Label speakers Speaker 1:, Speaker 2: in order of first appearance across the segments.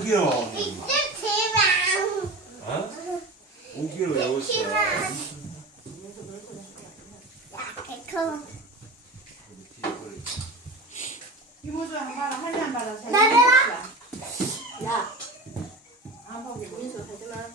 Speaker 1: 5kg.
Speaker 2: 어?
Speaker 1: 5kg 외웠어.
Speaker 3: 이모도 한 바라 할리 한 바라 잘
Speaker 4: 나래라.
Speaker 3: 야. 안 보게 민수 하지 마.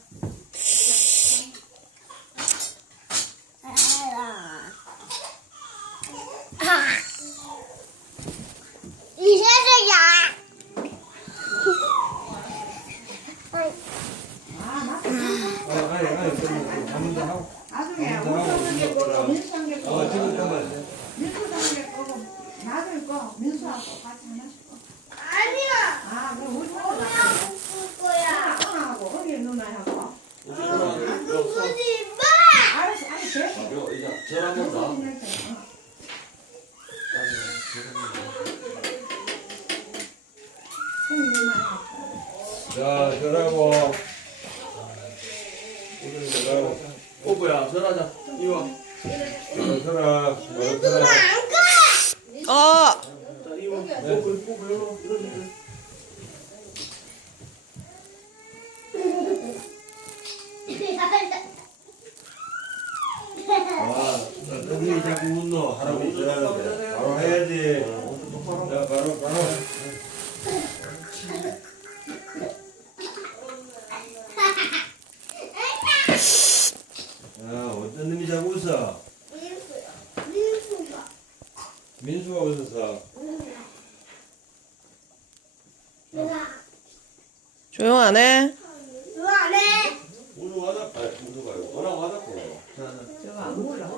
Speaker 3: 아, 맞다.
Speaker 1: 아니, 한번 더 하고.
Speaker 3: 나중에 오성하게 거고 민수한게 거고
Speaker 1: 지금 잠깐만.
Speaker 3: 민수한게 거고 나중에 거 민수하고 같이 하나씩 거.
Speaker 4: 아니야.
Speaker 3: 아, 그럼 우리 하고
Speaker 4: 엄마 먹을 거야.
Speaker 3: 하고 언니 누나하고.
Speaker 4: 누구지 마.
Speaker 3: 알았어, 아니 됐어.
Speaker 2: 이거 이제 절 한번 더.
Speaker 3: 언니 누나하고.
Speaker 1: 자, 저라고. 오늘 저라고.
Speaker 2: 뽀뽀야 절하자. 이거.
Speaker 1: 저라. 저라.
Speaker 4: 안 가.
Speaker 5: 어.
Speaker 2: 자 이거 뽀뽀 이러면
Speaker 1: 와, 너희 자꾸 웃노. 할아버지 저라는데. 바로 해야지. 자, 바로. 야, 어떤 놈이 자꾸 웃어?
Speaker 4: 민수가.
Speaker 1: 민수가 웃어서.
Speaker 4: 누나.
Speaker 5: 조용하네.
Speaker 4: 누나 안 해.
Speaker 1: 우리 와다. 아니, 민수가 아니고. 너랑 와다고.
Speaker 3: 저거 안 몰라.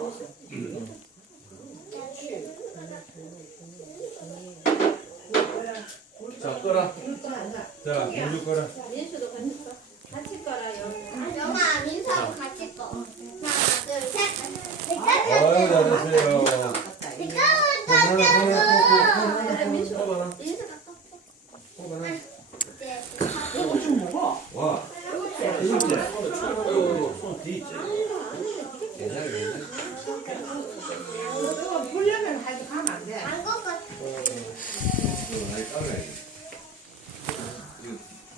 Speaker 2: 자 꺼라.
Speaker 1: 자, 민수 거라.
Speaker 3: 민수도 같이 거라요.
Speaker 4: 영아 민수하고 같이 꺼. 하나 둘 셋.
Speaker 1: 아유, 잘했어요.
Speaker 2: 뽀뽀라.
Speaker 4: 민수가 꺼. 이제
Speaker 3: 이거 좀 먹어.
Speaker 1: 와, 이거지?
Speaker 2: 아이고 손 뒤 있지.
Speaker 1: 괜찮아.
Speaker 3: 이거 불려면 가지 가면 안 돼.
Speaker 4: 안 껐어.
Speaker 1: 많이 까매.